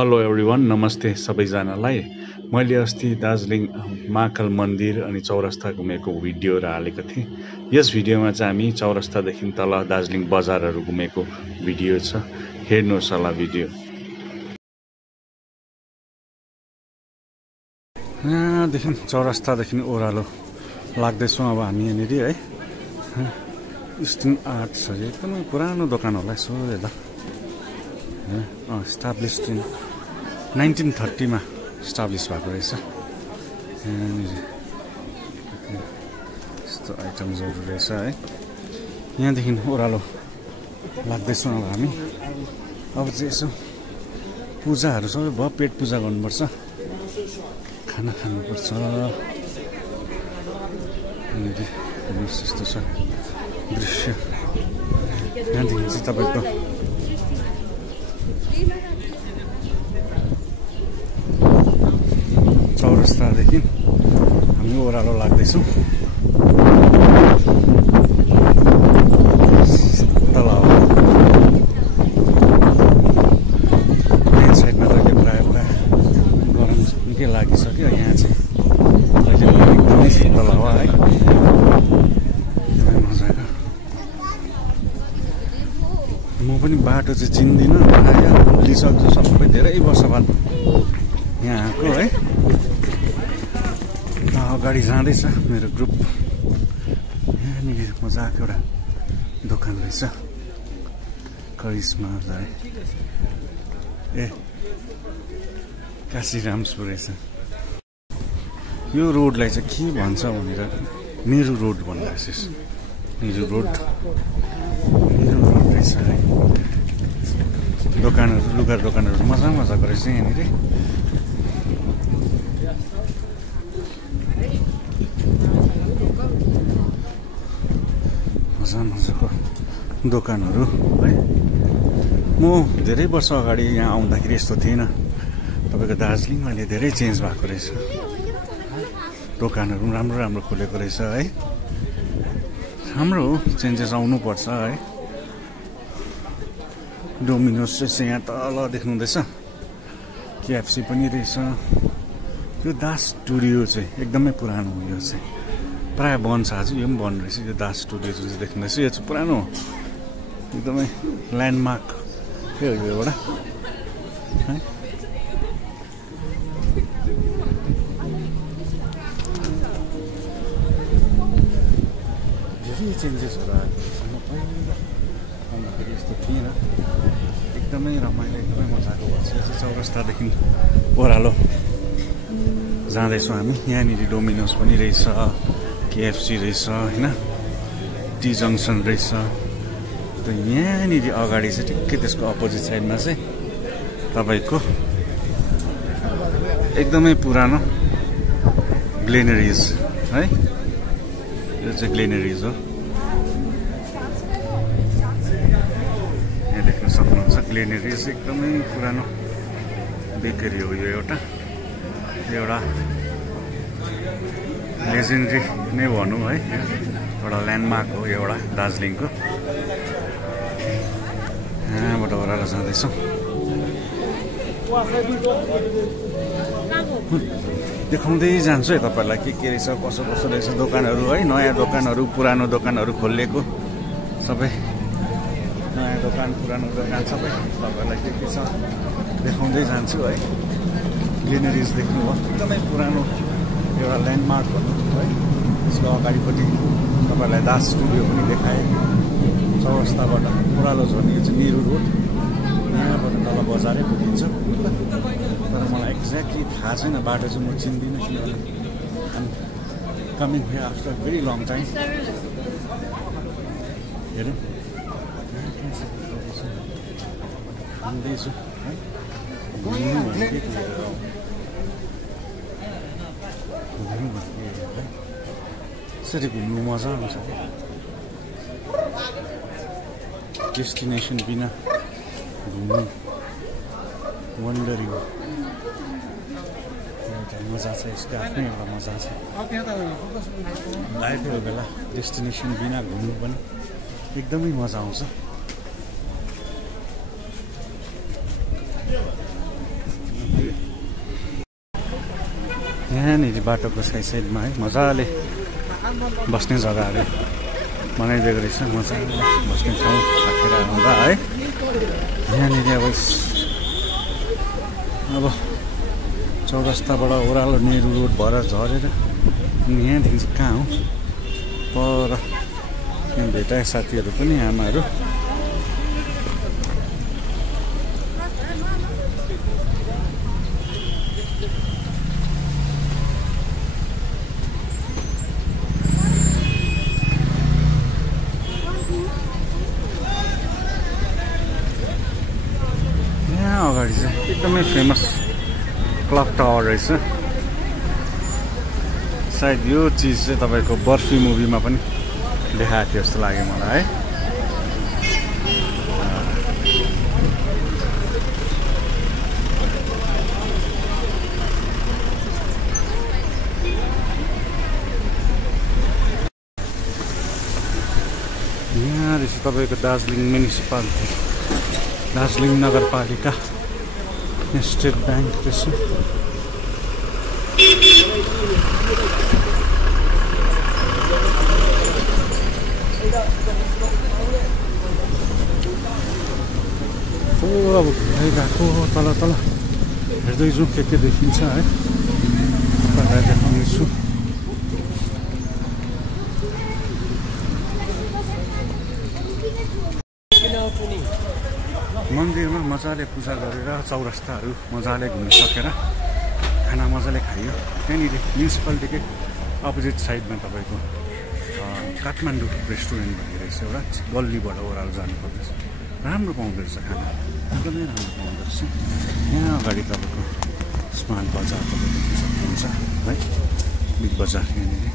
Hello everyone, नमस्ते सबैजनालाई। मैले अस्ति दार्जिलिङ महाकाल मन्दिर अनि चौरस्ता घुमेको भिडियोहरू हालेको थिएँ। यस भिडियोमा चाहिँ हामी चौरस्तादेखि तल दार्जिलिङ बजारहरू घुमेको भिडियो छ। हेर्नुहोस् होला भिडियो। यहाँदेखि चौरस्तादेखि ओह्रालो लाग्दैछौँ अब हामी यहाँनिर है। इस्टर्न आर्ट्सहरू एकदमै पुरानो दोकान होला यसो हेर्दा। इस्टाब्लिस्ड इन 1930 मा इस्टाब्लिस भएको रहेछ। यहाँनिर यस्तो आइटम्सहरू रहेछ है। यहाँदेखि ओह्रालो लाग्दैछौँ अब हामी। अब चाहिँ यसो पूजाहरू सबै भयो, पेट पूजा गर्नुपर्छ, खाना खानुपर्छ। यहाँनिर हेर्नुहोस् यस्तो छ दृश्य। यहाँदेखि चाहिँ तपाईँको चौरस्तादेखि हामी ओह्रालो लाग्दैछौँ। तल यहाँ साइडमा अहिले प्रायः गरम निकै लागिसक्यो। यहाँ चाहिँ अहिले एकदमै शीतल हावा है, एकदमै मजाको। म पनि बाटो चाहिँ चिन्दिनँ, प्रायः भुलिसक्छु। सबै धेरै वर्ष बाद यहाँ आएको है। अगाडि जाँदैछ मेरो ग्रुप। यहाँनिर मजाको एउटा दोकान रहेछ, करिश्मा है। काशीराम्सपुर रहेछ। यो रोडलाई चाहिँ के भन्छ भनेर नेहरू रोड भन्दा नेहरू रोड रहेछ है। दोकानहरू, लुगा दोकानहरू मजाको रहेछ यहाँनिर। मजाको दोकानहरू है। म धेरै वर्ष अगाडि यहाँ आउँदाखेरि यस्तो थिएन। तपाईँको दार्जिलिङ अहिले धेरै चेन्ज भएको रहेछ। दोकानहरू राम्रो खोलेको रहेछ है। राम्रो हो, चेन्जेस आउनुपर्छ है। डोमिनोस रहेछ यहाँ तल देख्नुहुँदैछ। केएफसी पनि रहेछ। यो दास स्टुडियो चाहिँ एकदमै पुरानो हो। यो चाहिँ प्रायः बन्द छ, आज यो पनि बन्द रहेछ। यो दास स्टुडियो जुन चाहिँ देख्नुहुँदैछ यो चाहिँ पुरानो हो, एकदमै ल्यान्डमार्क के हो यो एउटा है। धेरै चेन्जेसहरू आएको छ। आउँदाखेरि यस्तो थिएन। एकदमै रमाइलो, एकदमै मजाको भएको छ। यो चाहिँ चौरस्तादेखि ओह्रालो जाँदैछौँ हामी। यहाँनिर डोमिनोस पनि रहेछ, केएफसी रहेछ होइन, टी जङ्सन रहेछ। त यहाँनिर अगाडि चाहिँ ठिक्कै त्यसको अपोजिट साइडमा चाहिँ तपाईँको एकदमै पुरानो ग्लेनेरिज है। यो चाहिँ ग्लेनेरिज हो। यहाँ देख्न सक्नुहुन्छ ग्लेनेरिज एकदमै पुरानो बेकरी हो। यो एउटा लेजेन्डरी नै भनौँ है। एउटा ल्यान्डमार्क हो एउटा दार्जिलिङको। यहाँबाट ओह्रालो जाँदैछौँ। देखाउँदै जान्छु है तपाईँहरूलाई के रहेछ, कसो रहेछ दोकानहरू है। नयाँ दोकानहरू, पुरानो दोकानहरू खोलिएको सबै। नयाँ दोकान, पुरानो दोकान सबै तपाईँहरूलाई के छ देखाउँदै जान्छु है। ग्लिनरिज देख्नुभयो, एकदमै पुरानो एउटा ल्यान्डमार्क भनौँ है। त्यसको अगाडिपट्टि तपाईँलाई दास स्टुडियो पनि देखाएँ। चौरस्ताबाट ओह्रालो झर्ने यो चाहिँ नेहरू रोड। यहाँबाट तल बजारै पुगिन्छ। तर मलाई एक्ज्याक्टली थाहा छैन, बाटो चाहिँ म चिन्दिनँ किनभने coming here after very long time. हेरौँ हिँड्दैछु है। यसरी घुम्नु मजा आउँछ। डेस्टिनेसन बिना घुम्नु वन्डरिङ मजा छ। यसको आफ्नै एउटा मजा छ। आएको बेला डेस्टिनेसन बिना घुम्नु पनि एकदमै मजा आउँछ। यहाँनिर बाटोको साइडमा है मजाले बस्ने जग्गाहरू बनाइदिएको रहेछ। मजाले बस्ने ठाउँ राखेर आउँदा है यहाँनिर अब चौरस्ताबाट ओह्रालो नेहरू रोड भएर झरेर अनि यहाँदेखि चाहिँ कहाँ हो पर यहाँ भेटाए साथीहरू पनि आमाहरू। यहाँ अगाडि चाहिँ एकदमै फेमस क्लक टावर रहेछ। सायद यो चिज चाहिँ तपाईँको बर्फी मुभीमा पनि देखाएको थियो जस्तो लाग्यो मलाई है। यहाँ रहेछ तपाईँको दार्जिलिङ म्युनिसिपालिटी, दार्जिलिङ नगरपालिका, स्टेट ब्याङ्क रहेछ। अब गएको तल तल हेर्दै जाउँ के देखिन्छ है, तपाईँलाई देखाउनेछु। मन्दिरमा मजाले पूजा गरेर चौरस्ताहरू मजाले घुमिसकेर खाना मजाले खाइयो। त्यहाँनिर म्युनिसिपालिटीकै अपोजिट साइडमा तपाईँको काठमाडौँ रेस्टुरेन्ट भन्ने रहेछ एउटा, गल्लीबाट ओह्रालो जानु पर्दैछ। राम्रो पाउँदो रहेछ खाना, एकदमै राम्रो पाउँदो रहेछ। यहाँ अगाडि तपाईँको स्मार्ट बजार तपाईँ देख्न सक्नुहुन्छ है, बिग बजार यहाँनिर।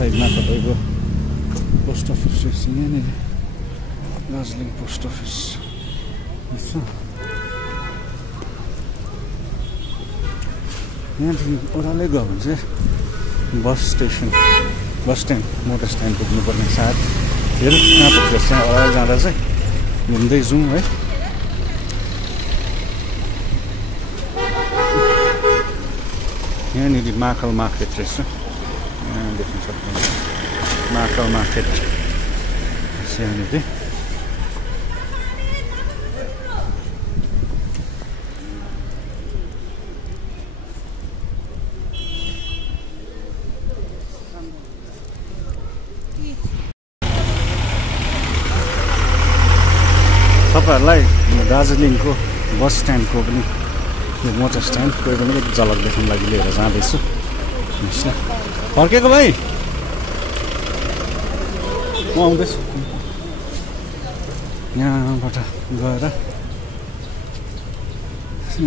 साइडमा तपाईँको पोस्ट अफिस रहेछ, यहाँनिर दार्जिलिङ पोस्ट अफिस रहेछ। यहाँदेखि ओह्रालै गयो भने चाहिँ बस स्ट्यान्ड मोटर स्ट्यान्ड पुग्नुपर्ने। सायद हेरौँ कहाँ पुग्छ। त्यहाँ ओह्रालो जाँदा चाहिँ घुम्दै जाउँ है। यहाँनिर महाकाल मार्केट रहेछ, देख्न सक्नुहुन्छ महाकाल मार्केट यहाँनिर। तपाईँहरूलाई दार्जिलिङको बस स्ट्यान्डको पनि यो मोटर स्ट्यान्डको पनि एक झलक देखाउन लागि लिएर जाँदैछु। फर्केको भाइ म आउँदैछु। यहाँबाट गएर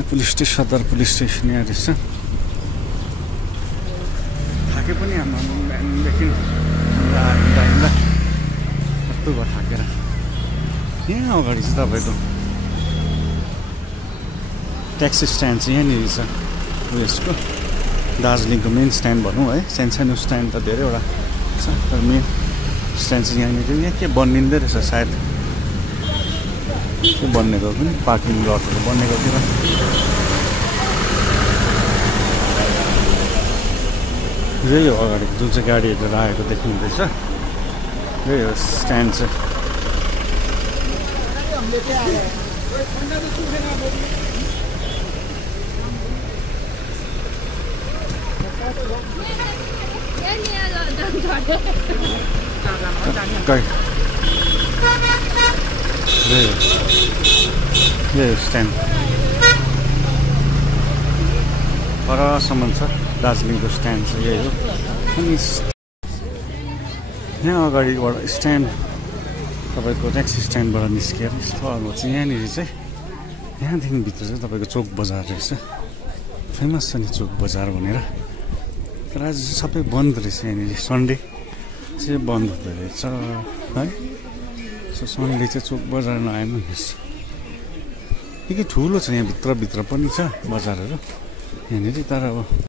पुलिस स्टेसन, सदर पुलिस स्टेसन यहाँ रहेछ। थाके पनि हाम्रो बिहानदेखि हिँड्दा कस्तो भयो थाकेर। यहाँ अगाडि चाहिँ तपाईँको ट्याक्सी स्ट्यान्ड चाहिँ यहाँनिर छ उयसको, दार्जिलिङको मेन स्ट्यान्ड भनौँ है। सानो स्ट्यान्ड त धेरैवटा छ तर मेन स्ट्यान्ड चाहिँ यहाँनिर। यहाँ के बनिँदै रहेछ सायद, के बन्नेको पनि पार्किङ लटहरू बनेको थियो। यही हो अगाडि जुन चाहिँ गाडीहरू राखेको देख्नुहुँदैछ, यही हो स्ट्यान्ड चाहिँ। स्ट्यान्ड परसम्म छ दार्जिलिङको स्ट्यान्ड चाहिँ यही हो। अनि यहाँ अगाडिबाट स्ट्यान्ड तपाईँको ट्याक्सी स्ट्यान्डबाट निस्केर स्थलको चाहिँ यहाँनिर चाहिँ यहाँदेखि भित्र चाहिँ तपाईँको चोक बजार रहेछ। फेमस छ नि चोक बजार भनेर, तर आज सबै बन्द रहेछ। यहाँनिर सन्डे चाहिँ बन्द हुँदो रहेछ है। सो सन्डे चाहिँ चोक बजार नआए पनि ठुलो छ यहाँ भित्र पनि छ बजारहरू यहाँनिर तर अब